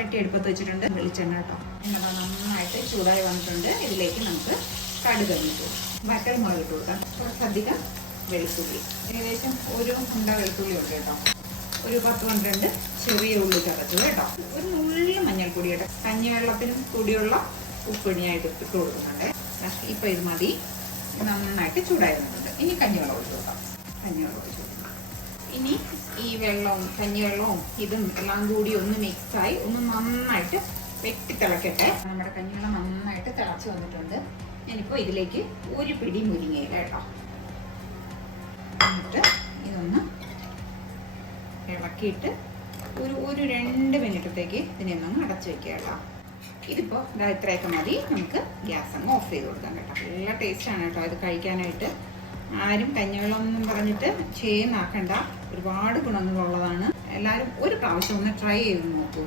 ചട്ടി അടുപ്പത്ത് വെച്ചിട്ടുണ്ട്. വെളിച്ചെണ്ണ കേട്ടോ. എണ്ണ നന്നായിട്ട് ചൂടായി വന്നിട്ടുണ്ട്. ഇതിലേക്ക് നമുക്ക് കടുക് ഇട്ടു, വറ്റൽമുളക് ഇട്ട് കൊടുക്കാം. കുറച്ചധികം വെളുത്തുള്ളി, ഏകദേശം ഒരു ഉണ്ട വെളുത്തുള്ളി ഉണ്ട് കേട്ടോ. ഒരു 10-12 ചെറിയ ഉള്ളി ചതച്ചത് കേട്ടോ. ഒരു നുള്ളി മഞ്ഞൾപ്പൊടി കേട്ടോ. കഞ്ഞിവെള്ളത്തിനും കൂടിയുള്ള ഉപ്പിടിയായിട്ട് ഇട്ട് കൊടുക്കുന്നുണ്ട്. ഇപ്പം ഇത് മതി. നന്നായിട്ട് ചൂടായി വന്നിട്ടുണ്ട്. ഇനി കഞ്ഞിവെള്ളം ഒഴിച്ച് കൊടുക്കാം. കഞ്ഞിവെള്ളം ഒഴിച്ച് കൊടുക്കാം. ഇനി ഈ വെള്ളവും കഞ്ഞിവെള്ളവും ഇതും എല്ലാം കൂടി ഒന്ന് മിക്സായി ഒന്ന് നന്നായിട്ട് വെട്ടി തിളക്കട്ടെ. നമ്മുടെ കഞ്ഞിവെള്ളം നന്നായിട്ട് തിളച്ച് വന്നിട്ടുണ്ട്. ഞാനിപ്പോൾ ഇതിലേക്ക് ഒരു പിടി മുരിങ്ങയില കേട്ടോ. എന്നിട്ട് ഇതൊന്ന് ഇളക്കിയിട്ട് ഒരു 2 മിനിറ്റത്തേക്ക് ഇതിനെ ഒന്ന് അടച്ചു വെക്കുക കേട്ടോ. ഇതിപ്പോൾ ഇത്രയൊക്കെ മതി. നമുക്ക് ഗ്യാസ് അങ്ങ് ഓഫ് ചെയ്ത് കൊടുക്കാം കേട്ടോ. നല്ല ടേസ്റ്റാണ് കേട്ടോ ഇത് കഴിക്കാനായിട്ട്. ആരും കഞ്ഞിവെള്ളം എന്നും പറഞ്ഞിട്ട് ചെയ്യുന്നാക്കണ്ട. ഒരുപാട് ഗുണങ്ങളുള്ളതാണ്. എല്ലാവരും ഒരു പ്രാവശ്യം ഒന്ന് ട്രൈ ചെയ്ത് നോക്കൂ.